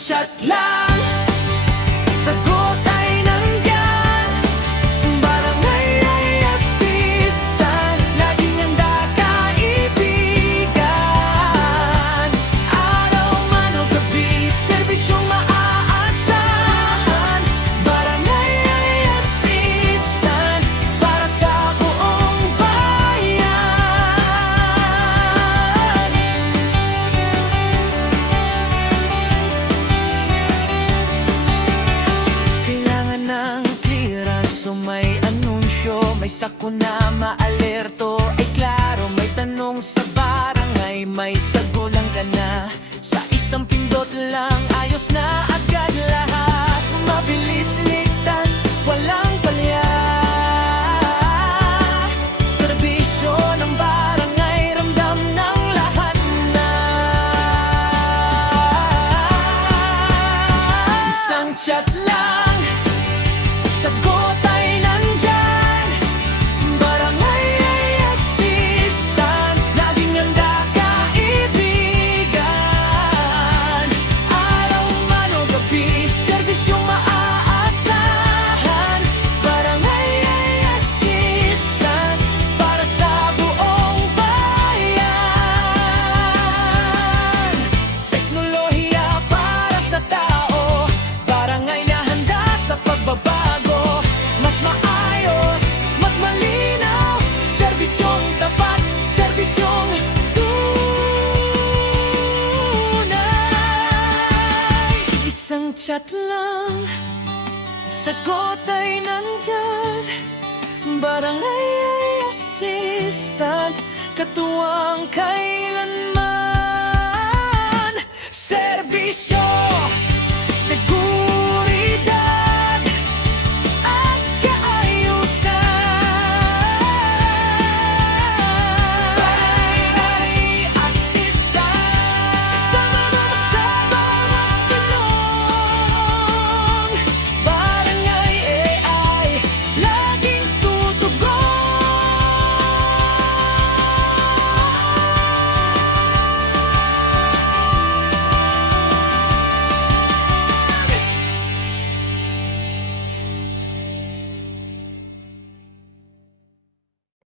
chat lang, sagot ay nandyan. Barangay assistant, laging handa kaibigan. Araw man o gabi, serbisyong maaasahan. Barangay assistant, para sa buong bayan. Kailangan ng clearance o may anunsyo, may sakuna maalerto, ay klaro, may tanong sa barangay, may sagulang ka na. Sa isang pindot lang, ayos na agad lahat. Mabilis, ligtas, walang palya. Serbisyo ng barangay, ramdam ng lahat na. Isang chat lang, sagot ay nandyan. Barangay assistant, laging handa kaibigan. Araw man o gabi, serbisyong maaasahan. Barangay assistant, para sa buong bayan. Teknolohiya para sa tao, barangay na handa sa pagbabago. Mas maayos, mas malinaw, serbisyong tapat, serbisyong tunay. Isang chat lang, sagot ay nandyan. Barangay assistant, katuwang kailanman. Serbisyo